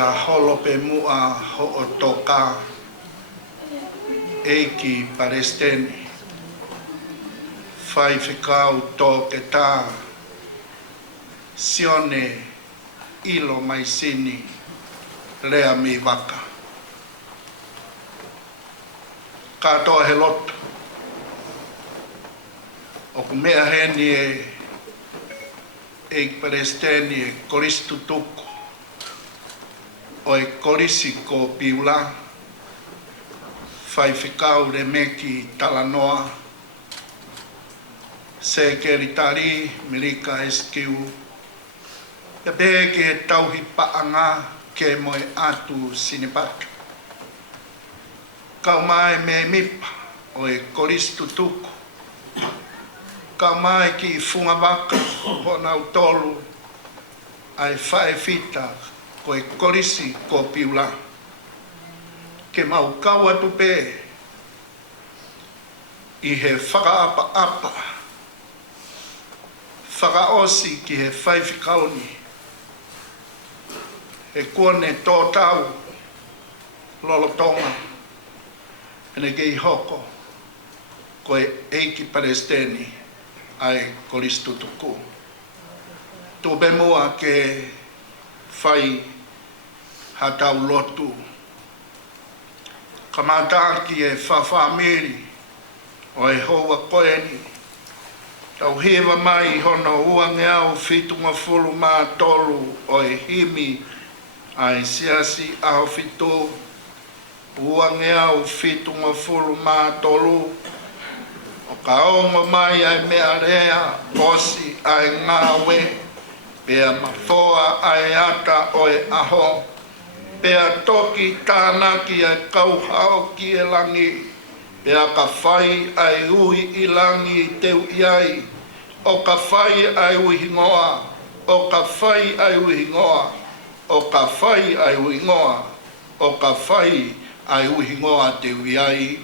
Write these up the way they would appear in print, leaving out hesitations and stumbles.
a holo pe mua ho o toka e ki Palestine. Fai whikau tō ke tā sione ilo mai sini lea mi waka. Katoa he loto. O ku mea heni e Palestine e koristu tuku. O e korisi ko piula. Fai whikau re meki talanoa. Se ke ritari milika eskiu. E beke e tauhi paanga ke moe atu sinipatu. Kau mai me mipa o e koristu tuku. Kau mai ki funga waka ho nau tolu ai whae fita ko e korisi ko piula. Ke mau kau atu pe i he whakaapa-apa. Whakaosi ki he whaiwhikaoni. He kuone tō tau lolotonga. Ene kei hoko ko e eiki Palestini ai koristu tuku. Tō bemua ke whai hatau lotu. Kamataki e whawhamiri o e hoa koeni. Tau hewa mai hono uange au whitunga fulu mā tolu o e himi ai siasi au whitu. Uange au whitunga fulu mā tolu. O ka ongo mai ai mea rea osi ai ngāwe. Pea mawhoa ai ata o e aho. Pea toki tānaki ai kauhao ki e langi. Pea ka whai ai ui i langi teu iai. O ka whai ai ui hingoa. O ka whai ai ui hingoa. O ka whai ai ui hingoa. O ka whai ai ui hingoa teu iai.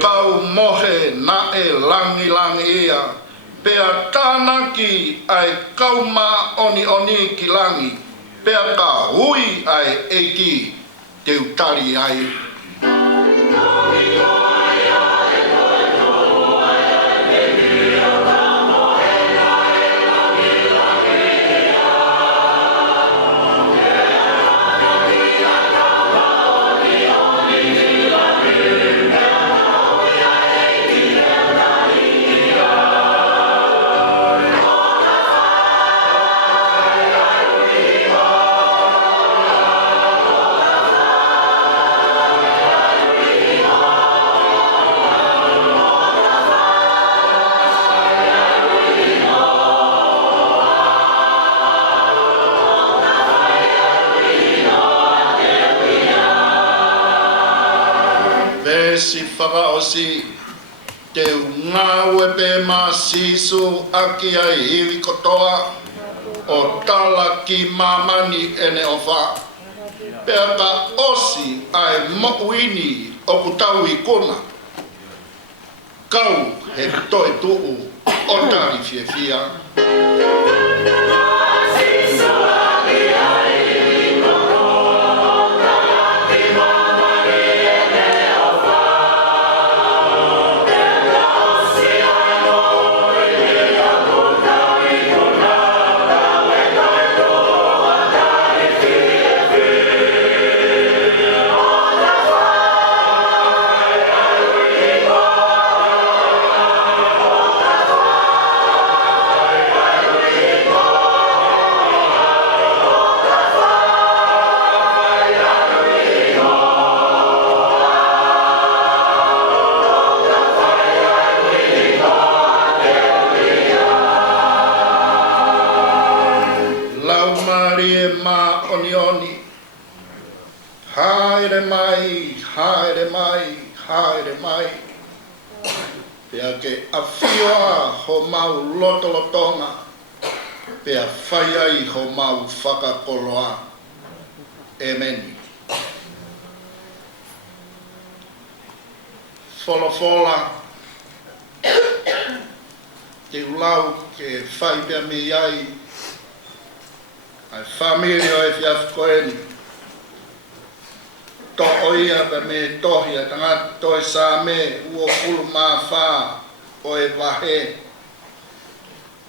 Kau mohe na e langi langi ia. Pea tānaki ai kau mā oni oni ki langi. Pea ka hui ai eiki teu tari ai. Si whakaosi teu ngāwe pe mā sisu aki ai hiwi kotoa o tala ki mamani ene o wha. Pea ka osi ai mo'uini o kutau i kona. Kau he toi tuu o tari whiawhia. haere mai, haere mai, haere mai. Pea ke awhioa ho mau lotolotonga, pea whai ai ho mau whakakoloa. Amen. Wholofola, ke ulau ke whai pia mi ai, ai whamiri o e whiafkoeni. To oia pe me tohia tanga toi sa me uo fulu ma fa o e wahe.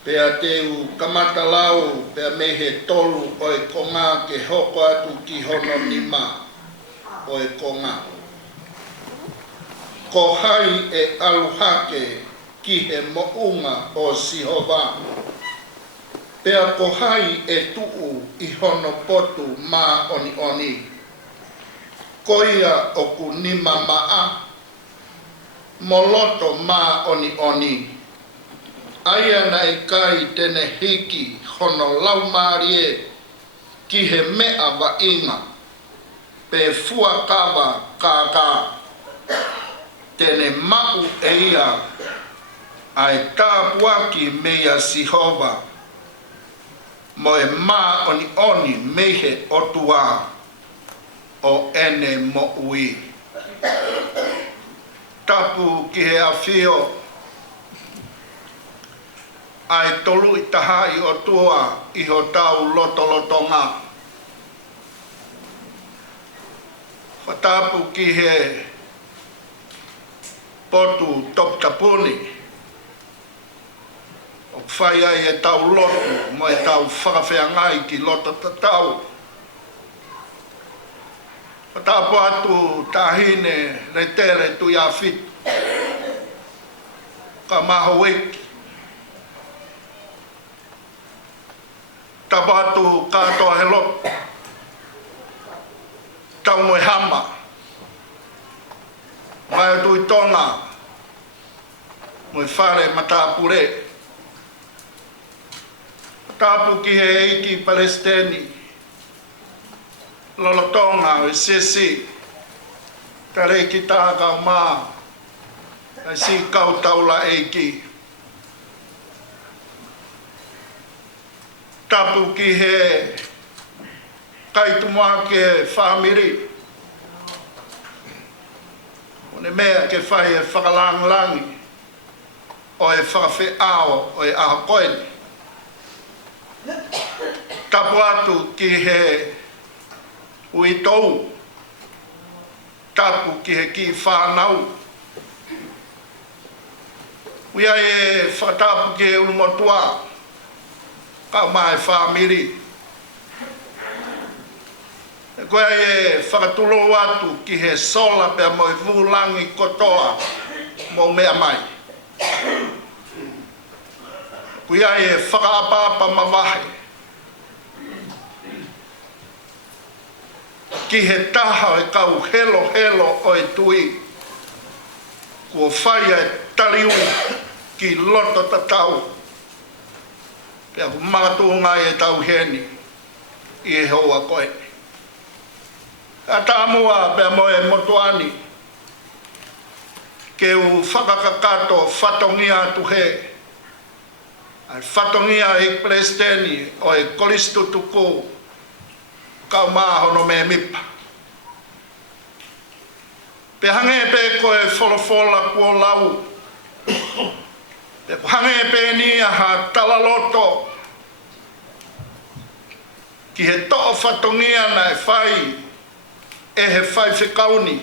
Pea te u kamata lau pea me he tolu o e konga ke hoko atu ki hono nima o e konga. Ko hai e aluhake ki he mounga o Sihova. Pea ko hai e tuu i hono potu ma oni oni. Koia o ku nima maa, moloto ma oni oni. Aia na i kai tene hiki hono laumarie ki he mea wa inga. Pe fua kawa kaka. Tene mau e ia ai tāpuaki mea Sihova. Mo e ma oni oni mehe otua. O ene mo ui. Tapu ki he awhio. Ai tolu i tahai o tua i ho tau lotolotonga. Tapu ki he potu top tapuni. O whai ai e tau lotu mo e tau whakawhiangai ki loto tatau. Tapu atu tahine le tere tu ia fit. Ka maho wiki. Tapu atu katoa he lot. Tau moe hama. Mai atu i tonga. Moe whare matapure. Tapu ki he eiki Palestini. Lolotonga o sisi tare ki tāka o mā ai si kau taula eiki tapu ki he kaitumua ke whamiri o ne mea ke whai e whakalangi o e whakawhi ao o e aho koeni tapu atu ki he ui tau, tapu ki he ki whanau. Ui ai e whatapu ki he urumotua, ka mai whamiri. E koe ai e whakatulo atu ki he sola pia mo i vulangi kotoa mo mea mai. Ui ai e whakaapapa mawahe. Ki he taha e kau helo helo o e tui. Kua whai e taliu ki loto tatau. Pea ku mātua ngai e tau heni i e hoa koe. A tā mua pea mo e motuani. Ke u whakakakato whatongia atu he. Ai whatongia e Palestini o e kolistu tuku. Kau māhono me mipa. Pe hange pe koe wholofola kua lau. Pe hange pe nia ha talaloto. Ki he to'o whatongia na e whai. E he whai whikauni.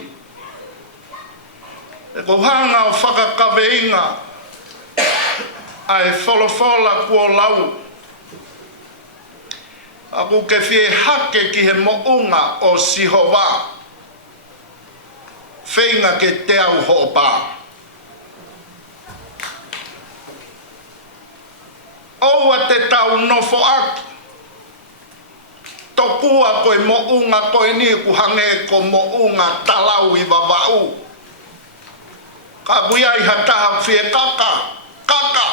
E ko hanga o whakakaweinga. Ai wholofola kua lau. Aku ke fie hake ki he mounga o Sihova. Whainga ke te au hopa. Oua te tau nofo aki. Tokua koe mounga koe ni ku hange ko mounga talau i wawau. Ka kuiai hataha fie kaka. Kaka.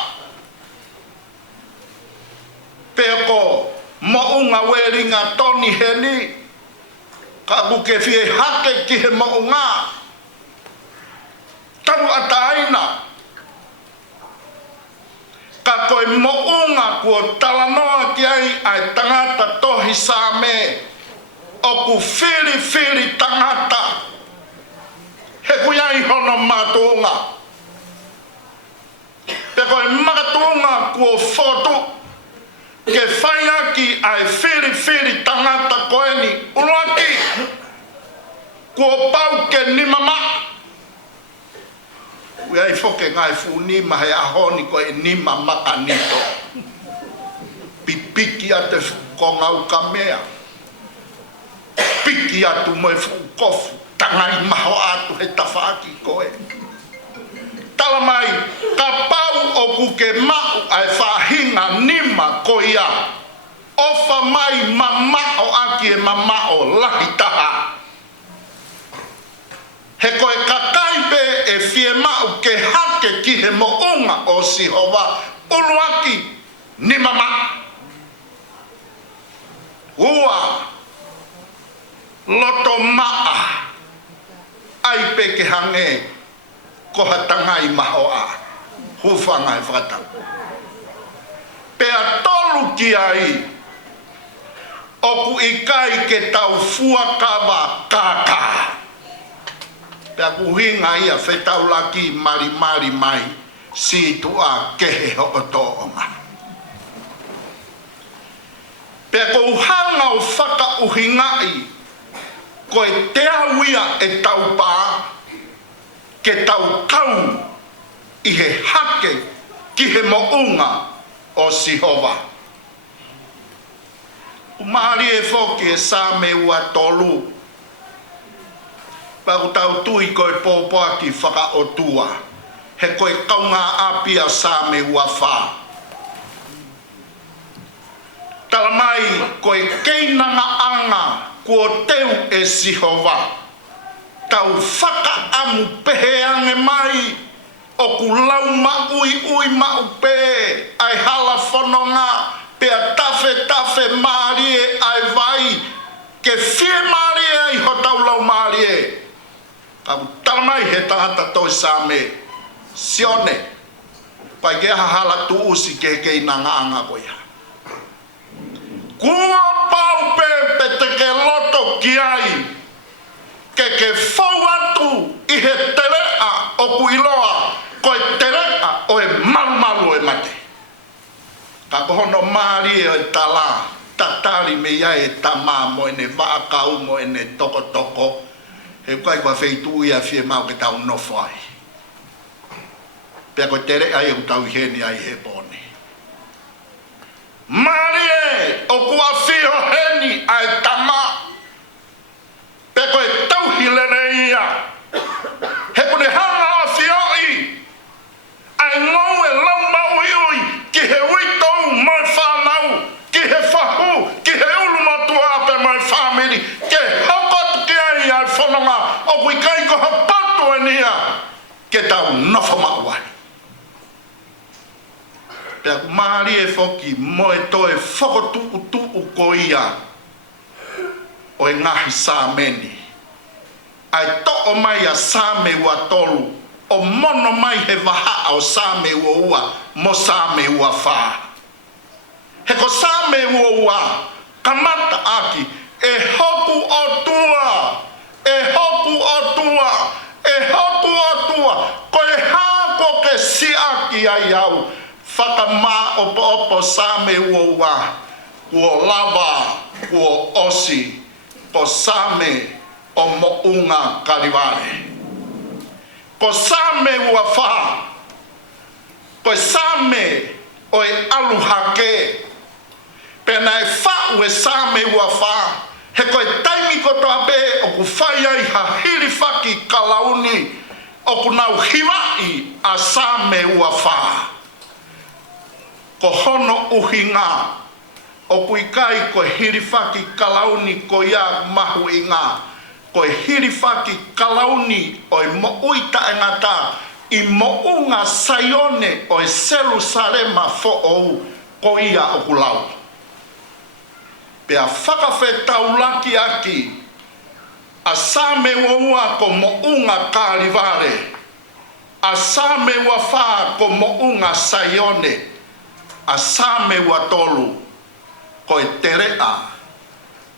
Peko mounga weringa toni heni ka buke fie hake ki he mounga tau ataina ka koe mounga kua talanoa ki ai tangata tohi sa me o ku whiri tangata he kuiai hono mātuunga pe koe makatunga kua fotu ke whaia ki ai whiri tangata koe ni uruaki kua pau ke ni mama uiai whoke ngai funi mahe ahoni koe ni mama kanito pipiki ate kongau ka mea piki atu moe fukofu tangai maho atu he tawhaki koe talamai ka pau o kuke mau ai whahinga nima koia ofa mai mama o aki e mama o lahi taha he koe kakaipe e fie mau ke hake ki he mounga o Sihova uluaki ni mama ua loto maa ai pe ke hange ko hatangai mahoa hufanga e whakatau pe a tolu ki ai oku ikai ke tau fuakawa kaka pe a kuhinga ia whetau laki mari mai si tua kehe hokoto onga pe a kuhanga o whaka uhingai koe te awia e tau pā ke tau kau i he hake ki he mounga o Sihova. Umari e whoki e sā me ua tolu. Pau tau tui koe pōpoa ki whaka o tua. He koe kaunga apia sā me ua whā. Talamai koe keinanga anga kua teu e Sihova. Tau whaka amu pehe ange mai o ku lau ui mau pe ai hala whanonga pe a tafe marie ai vai ke fie marie ai ho tau lau marie Kau talamai he tahata toi sa me sione pai ke hala tu usi ke nanga anga koia kua pau pe te ke loto ki ai ke whauatu i he terea o kuiloa koe terea o e maru e mate ka kohono maari e tala tatari me ia e tama mo ene vaakau mo ene toko he kai kwa feitu ia fie mau ke tau nofo ai pe ko terea e utau heni ai he pone maari o kua fio heni ai tama pe koe tau hilene ia he kone hanga a fioi ai ngau e lau mau ui ki he uitou mai whanau ki he whahu ki he ulu matua ape mai whamiri ke hakot ki ai ai whanonga o kui kai ko hapatu e nia ke tau nofa mauai pe aku maari e whoki mo e toe whakotu ko ia o e ngahi sā meni. Ai to'o mai a sā me ua tolu, o mono mai he waha o sā me ua mo sā me ua whā. He ko sā me ua kamata aki, e hoku o tua, ko e hako ke si aki ai au, whakamā opo sā me ua, kua lava, kua osi, ko same o mounga kariware. Ko same ua wha. Ko same o e aluhake. Pena e wha e same ua wha. He koe taimi koto ape o ku whai ai ha hiri whaki kalauni o ku nau hiwai a same ua wha. Ko hono uhinga o kuikai ko hirifaki kalauni ko ia mahu inga ko hirifaki kalauni o mo uita engata i mo unga sayone o Jerusalema fo ou ko ia o kulau pe a whakawhe taulaki aki A sa me waua ko mo'unga Kalivare. A sa me wafā ko mo'unga Saione. A sa me watolu ko e terea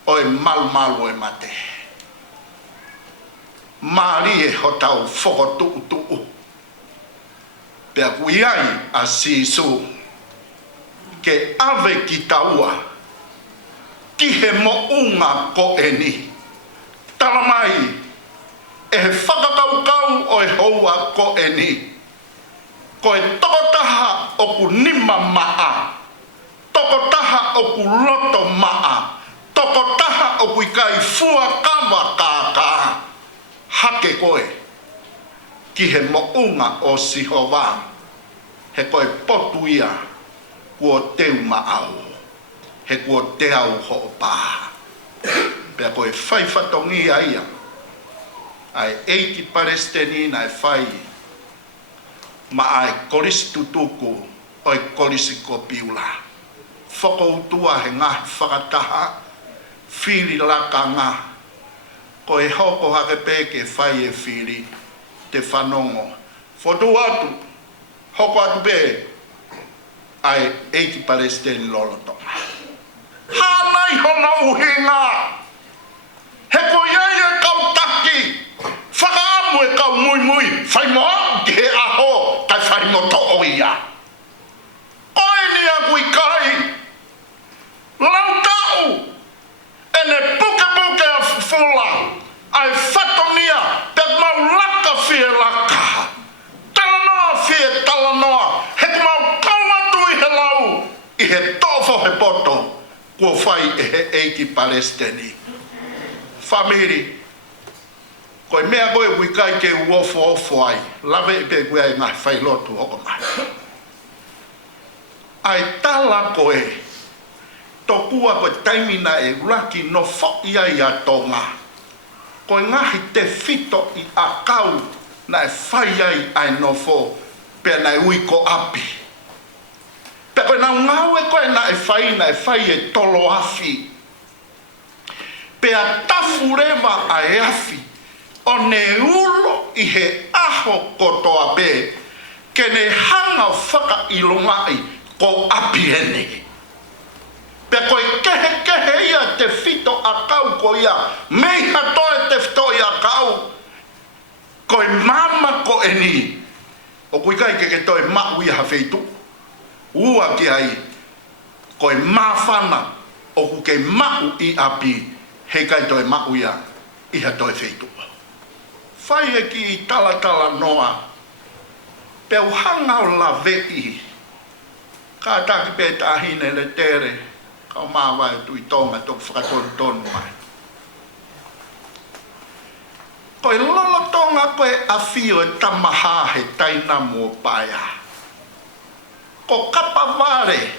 o e malumalu e mate. Mari e hotau whokotu'utu'u. Pea kuiai a sisu ke ave ki taua ki he mo'unga ko e ni. Talamai e he whakakaukau o e houa ko e ni. Ko e tokotaha o ku nima maa. Tokotaha o ku loto maa. Tokotaha o ku ikai fua kawa kākā. Hake koe ki he mo'unga o Sihova. He koe potu ia kua teu maau. He kua te au ho'opa. Pea koe whai whatongi aia. Ai eiki Palestini nai whai. Ma ai kolisi tutuku o e kolisi kopiula. Whakoutua he ngahi whakataha. Whiri laka ngā. Ko e hoko hake peke whai e whiri te whanongo. Whotu atu. Hoko atu pe. Ai eiki Palestini lolotonga. Hānai hona uhinga. He ko iai e kautaki. Whakaamu e kau mui mui. Whai moa ki he aho. Kai whai moto o ia. Koe ni a kui kai. Lau tau. Ene puke puke a fula. Ai whatongia. Te mau laka fie laka. Talanoa fie talanoa. He mau kauatu i he lau. I he tofo he poto. Kua whai e he eiki Palestini. Famiri. Koe mea koe wikai ke uofo ofo ai. Lawe i pe koe ai ngai whai lotu hoko mai. Ai tala koe. Tokua koe taimina e uraki no whaki ai a tonga. Koe ngahi te fito i a kau na e whai ai ai no fo. Pea na e uiko api. Pea koe nau ngau e koe na e whai e tolo afi. Pea tafu rewa a e afi. O ne ulo i he aho kotoa pe. Ke ne hanga whaka ilongai ko api ene. Pea koe kehe ia te fito a kau ko ia. Mei hatoe te fito i a kau. Koe mama ko eni. O kui kai ke toi mau ia hawheitu. Ua ki ai. Koe mawhana. O ku ke mau i api. Hei kai toi mau ia. Iha toi wheitu. Whai e ki tala noa. Peu hangau la vei. Ka taki pe tahine le tere. Kau mawa e tui tonga tok whakatonu mai. Koe lolo tonga koe a whio e tamaha he taina mua paia. Ko kapa ware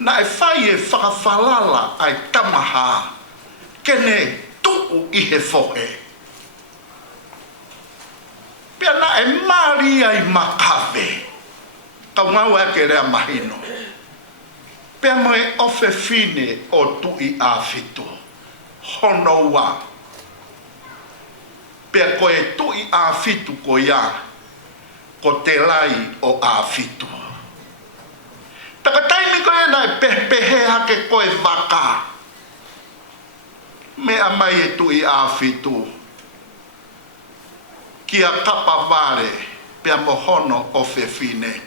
na e whai e whakawhalala ai tamaha. Kene tuu i he whohe. Pea na e mari ai makawe. Kau ngau ake rea mahino. Pea mai ofe fine o tui a fito. Hono wa. Pea koe tui a fitu ko ia. Ko te lai o a fitu. Taka taimi koe na e pehe hake koe waka. Mea mai e tui a fitu. Kia kapa vare, pea mohono o fe fine.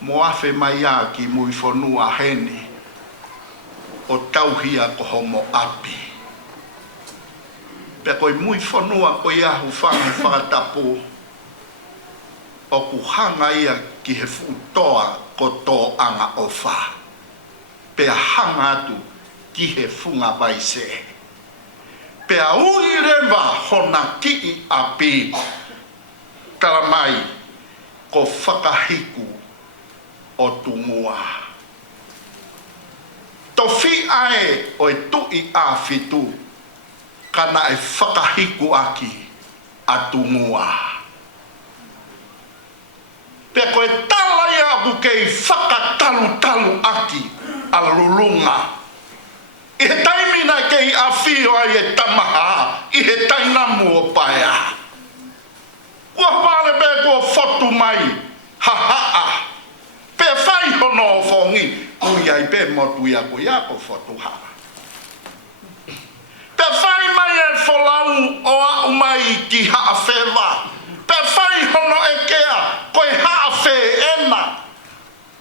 Mo afe mai a ki mui whanua hene. O tauhia ko homo api. Pea koe mui whanua ko ia hu whakatapu. O ku hanga ia ki he futoa ko tō anga o wha. Pea hanga atu ki he funga vaise. Pea ui rewa hona ki i api. Taramai ko whakahiku o tungua. Tofi ae o e tui a fitu. Kana e whakahiku aki a tungua. Pea koe talai aku kei whakatalu aki a lulunga. I he taimina ke I awhio ai e tamaha, I he taina mua paia. Ua wale be kua fotu mai, ha haa. Pe whai hono o whongi, ui ai pe motu ia ko fotu haa. Pe whai mai e wholau o au mai ki haa whewa. Pe whai hono e kea, koe haa whe ena.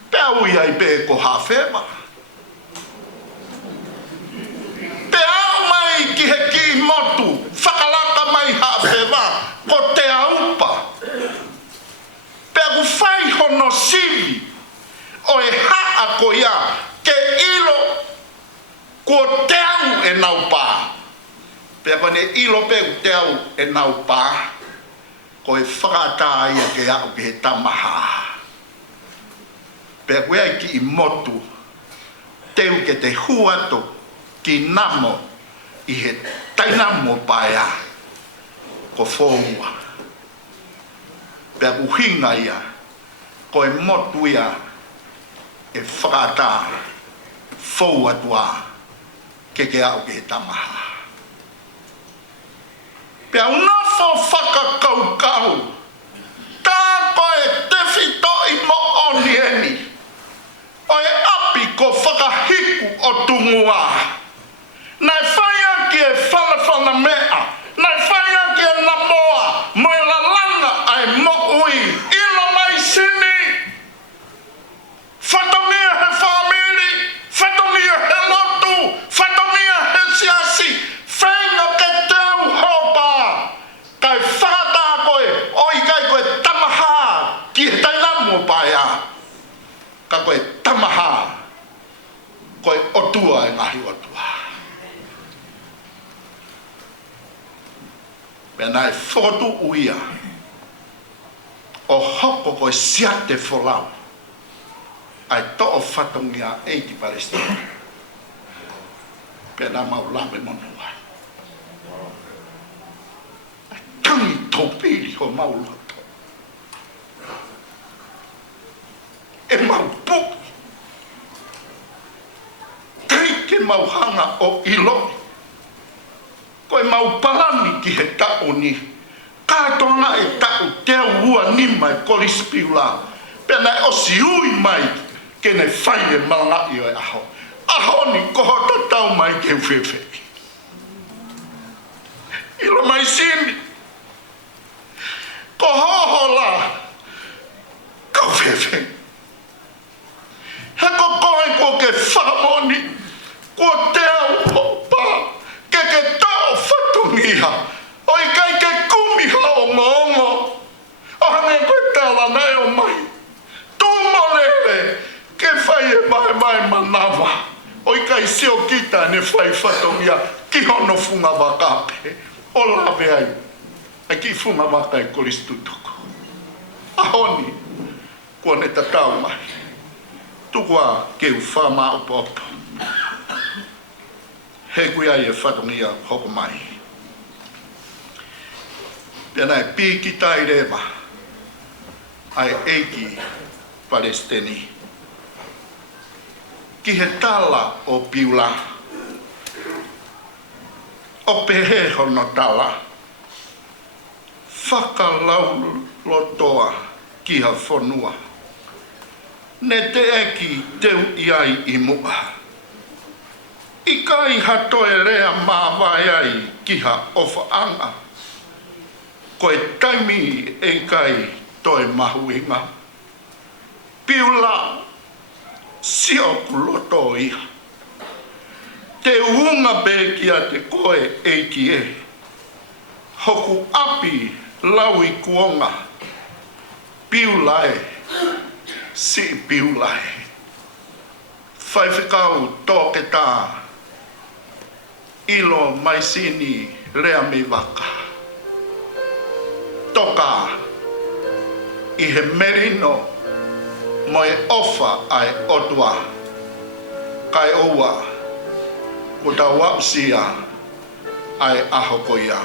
Pe ui ai pe ko haa whewa. Pe au mai ki he ki motu, whakalaka mai haa whewa, ko te aupa. Pe aku whai hono sivi, o e haa ko ia, ke ilo ko te au e nau pā. Pe ako ne ilo pe ku te au e nau pā, ko e whakata ia ke au ki he tamaha. Pe aku ia ki I motu, teu ke te huato ki namo I he tainamo paia, ko whōua. Pe aku hinga ia, ko e motu ia, e whakata, whauatua, ke au ki he tamaha. Pea unafo whakakaukau, tā koe te whito I mo oni eni, o e api ko whakahiku o tungua. Nai whaia ki e whanawhana mea, nai whaia ki e namoa, mo e lalanga ai mo ui, ilo mai sini. Whatongia he whamiri, whatongia he lotu, whatongia he siasi, whainga ke teu hopa. Kai whakata koe, oi kai koe tamaha, ki he tainamu paia. Ka koe tamaha, koe otua e ngahi otua. Pea nai whotu uia, o hoko koe siate wholau. Ai to'o whatongia e ki Palestina. Pea nā mau lawe monua. Ai tangi tōpiri ho mau loto. E mau puki. Tei ke mau hanga o ilo. Koe mau palani ki he ta'o ni. Kātonga e ta'o te ua ni mai kolispiula. Pea nai osi ui mai. Kene whai e malanga I o e aho. Aho ni koho tatau mai ke whewhe. Ilo mai sini. Koho hola. Ka whewhe. He ko koe ko ke whamoni. Ko te au hopa. Ke tau whatungiha. Oi kai ke kumiha o ngongo. O hane koe tala nei o mai. Tūmolele. Ke whai e mai manawa. Oi kai seo kita ne whai whatongia ki hono funga wakape. O lawe ai. Ai ki funga waka e koristutuku. Ahoni. Kua ne tatau mai. Tukua ke u whama opo opo. He kui ai e whatongia hoko mai. Pena e piki tai rewa. Ai eiki Palestini. Ki he tala o piula. O pehe hono tala. Whakalau lotoa ki ha whonua. Ne te eki teu iai I mua. I kai hatoe rea mawai ai ki ha ofaanga. Koe taimi e kai toe mahuinga. Piula sio kuloto iha. Te unga bekia te koe eiki e. Hoku api laui kuonga. Piulae. Si piulae. Whaiwhikau tōke tā. Ilo mai sini rea mi waka. Toka. I he merino. Mo e ofa ai otua. Kai oua. Ko ta wapsia ai ahokoia.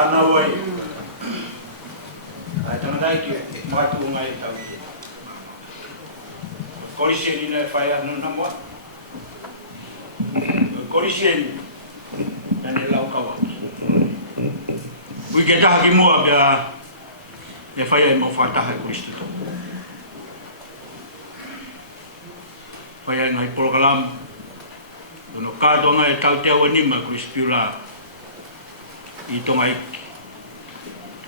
Ana wai. Ai tangai ki matu ngai tau. Korisien ina fai anu namo. Korisien dan lau kawa. Ui ke taha ki mua bea e fai ai mau whataha e Kristo tō. Fai ai ngai porokalam no kātonga e tau te awa nima Kristo piula i tonga iki.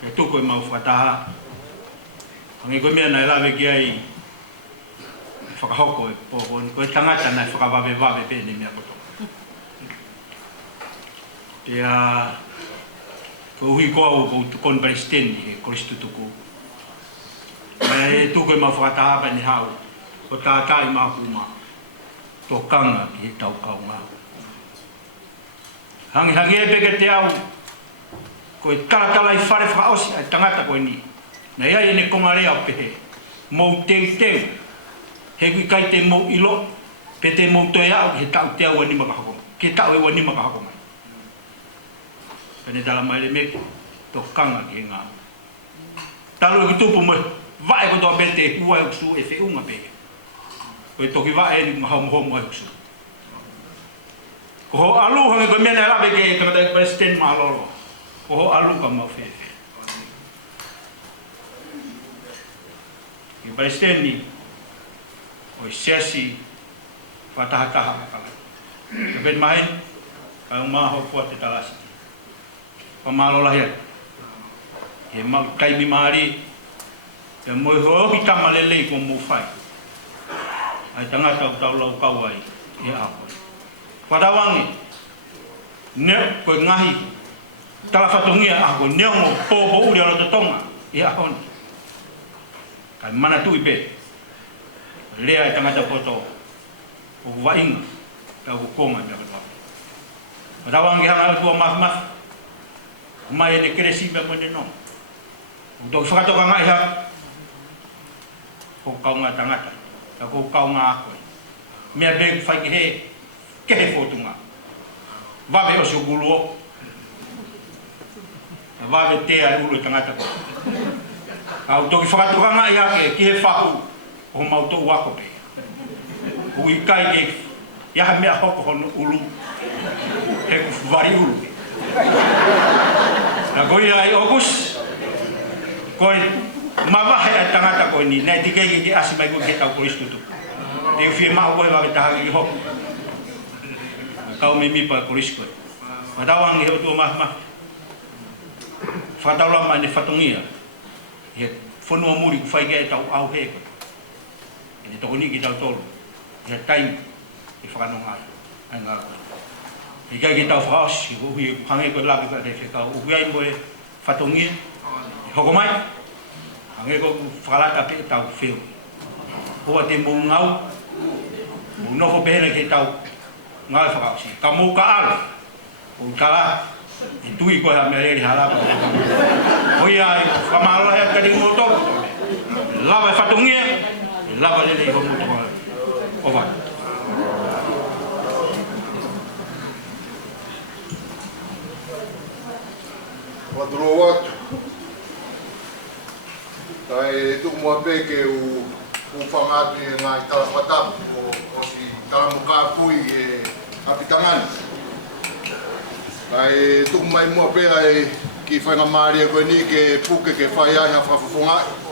E tuko e mau whataha. Hangi koe mea nai lawe ki ai whakahoko e pōko. Koe tangata nai whakawawe pēne mea koto. Pea ko hui koa o kon palestini e Kristo tuku. E tuko e mau whakataha pani hau. O tātai mākuma. Tō kanga ki he tau kaunga. Hangi e peke te au. Ko e talatala i whare whakaosi ai tangata koe ni. Na iai e ne kongarea o pehe. Mou teu. He kui kai te mou ilo. Pe te mou toe au he tau te au anima ka hakoma. Ke tau e anima ka hakoma. Pene tala mai le meki, tō kanga ki he ngā. Talo e ki tupu mai, vae ko tō pete e kua e kusu e whiunga peke. Koe toki vae e ni mahomo e kusu. Ko ho alu hangi ko mena e lawe ke e tangata e president maa lolo. Ko ho alu ka mau whewhe. Ki president ni, o i siasi whatahataha kakala. Ka pet mahin, ka umaho kua te talasi. Pamalo lahir. E mau taimi maari. E moi hoki tama lelei ko mo fai. Ai tangata o tau lau kawai. E ako. Whadawangi. Ne koe ngahi. Tala whatongia ako. Neongo pōpo uri alo te tonga. E ako ni. Kai mana tui pe. Lea e tangata poto. O wainga. Tau ko konga mea katoa. Whadawangi hanga tua maf. Mai ne kresi be mo no. Do whakatoka ngai ha. Ko kaunga tangata. Ta ko kaunga ako. Mea be whai ke he fotunga. Wawe o suguluo. Wawe te ai ulu tangata ko. Au toki whakatoka ngai ha ki he whahu. O mauto wako pe. Ui kai ke yaha mea hoko hono ulu. He ku wari ulu. Na koe ai ogus, koe mawahe ai tangata koe ni, nei tikei ki asi mai koe ke tau Kristo tu. Te uwhie maho koe wawe tahaki ki hoku. Kau me mipa Kristo koe. Matawangi heo tua mahma. Whataulama ne whatongia. He whanua muri ku whaigea e tau au he koe. E toko ni ki tau tolu. He taimi e whakanonga ai ngā koe. I kai ki tau whaosi, hui hange koe labi ka te whekau. Hui ai moe whatongia, hoko mai. Hange koe whakalata pe tau whiu. Hoa te mou ngau, mou nofo pehene ke tau ngau whakaosi. Ka mou ka alo, o kala, i tui koe ha mea reri halapa. Hoi ai, whamalola hea kari ngō tōku. Lava whatongia, lava lele i homo tōku. Owa. Wadro watu. Tai tu mua peke u whangatu e ngā i talawhatapu o si talamukāpui e apitangani. Tai tu mai mua pea e ki whainga maari e koe ni ke puke ke whai ai ha whawhawhungai.